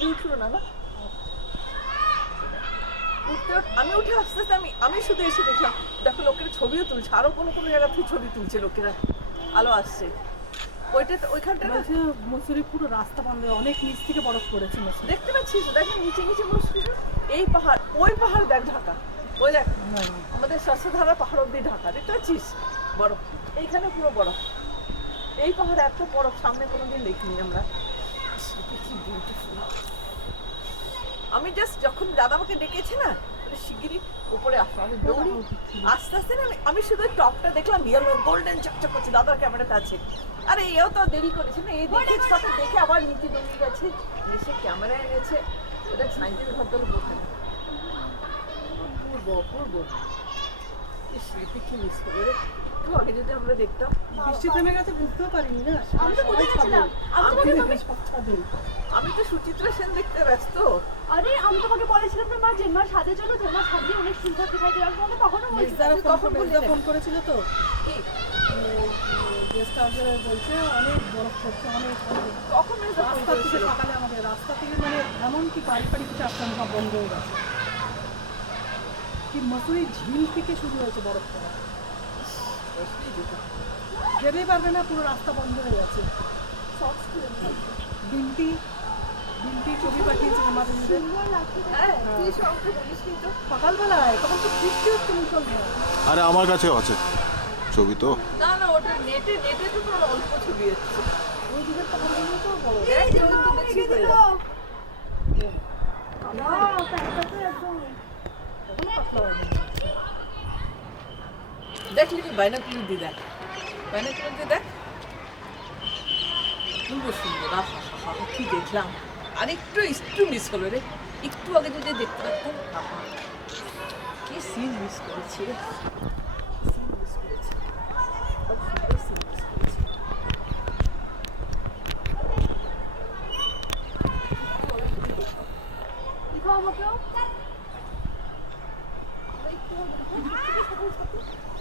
ভাবি উঠলো না না আমি উঠে আস্তে আস্তে আমি শুধু এসে দেখলাম দেখো লোকেরা ছবিও তুলছে, আরো কোনো কোনো জায়গা থেকে ছবি তুলছে লোকেরা, আলো আসছে ওইখানটা না মসুরি পুরো রাস্তা বন্ধ, অনেক নিচ থেকে বরফ পড়েছে মসুরি। দেখতে পাচ্ছিস দেখো নিচে নিচে মসুরি, এই পাহাড় ওই পাহাড় দেখ ঢাকা, ওই দেখ আমাদের শস্যধারা পাহাড় অব্দি ঢাকা, দেখতে পাচ্ছিস বরফ, এইখানে পুরো বরফ, এই পাহাড় এত বরফ সামনে কোনোদিন দেখিনি আমরা। কি বিউটিফুল। আমি জাস্ট যখন দাদা আমাকে ডেকেছে না শিগগিরই উপরে আসো, আমি দৌড়ি আস্তে আস্তে না আমি শুধু টপটা দেখলাম ইয়েলো গোল্ডেন চকচক করছে, দাদার ক্যামেরাটা আছে, আরে এও তো দেরি করেছে না, এই দেখে ফটো দেখে আবার নিচে দৌড়ে গেছে, এসে ক্যামেরা এনেছে, ওটা সাইন্টিফিক ভদ্র বোঝানো অপূর্ব অপূর্ব। স্মৃতি কি মিস করে রে, একটু আগে যদি আমরা দেখতাম। বৃষ্টি থেমে গেছে বুঝতেও পারিনি না, আমি তো বুঝে গেছিলাম। আমি তো সুচিত্রা সেন দেখতে ব্যস্ত। আরে আমি তোমাকে বলেছিলাম না মা জেম্মার সাজের জন্য, জেম্মার সাজিয়ে অনেক সুন্দর দেখাই দেওয়ার জন্য তখনও ফোন করেছিল তো গেস্ট হাউসে, বলছে অনেক বরফ পড়ছে, অনেক কখন রাস্তা থেকে সকালে আমাদের রাস্তা থেকে মানে এমনকি বাড়ি বাড়ি কিছু আসতে সব বন্ধ হয়ে গেছে, কি মসুরি ঝিল থেকে শুরু হয়েছে বরফ পড়া, যেতেই পারবে না, পুরো রাস্তা বন্ধ হয়ে গেছে। ডিম্পি ছবি পাঠিয়েছে আমাদের নিজের হ্যাঁ তুই সব বলিস তো সকালবেলায়, তখন তো বৃষ্টি হচ্ছে মুসলধারে। আরে আমার কাছেও আছে ছবি তো। না না ওটা নেটে তো তোর অল্প ছবি এসছে, ওই দিকের পাহাড়গুলো তো বড়। দেখ যেমন তো দেখছি হয়ে যায়। দেখলি কি বাইনাকুলার দিয়ে দেখ, বাইনাকুলার দিয়ে দেখ খুব সুন্দর, কি দেখলাম, আর একটু মিস হলো রে, একটু আগে যদি দেখতে পারতাম, কি সিন মিস করেছি রে, সিন মিস করেছি, খুব সুন্দর সিন মিস করেছি। দেখো আমাকেও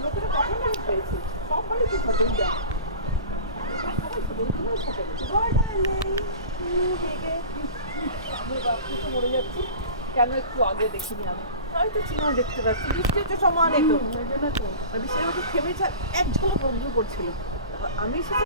লোকেরা কখন মিস পেয়েছে, সবাই তো ফটোই দেয়, সবাই ফটো মরে যাচ্ছি কেন একটু আগে দেখিনি আমি, হয়তো চিনা দেখতে পাচ্ছি, বৃষ্টি হচ্ছে সমান একটু, বৃষ্টির মধ্যে থেমেছে, এক ঝলক রোদ্দুর পড়ছিল, আমি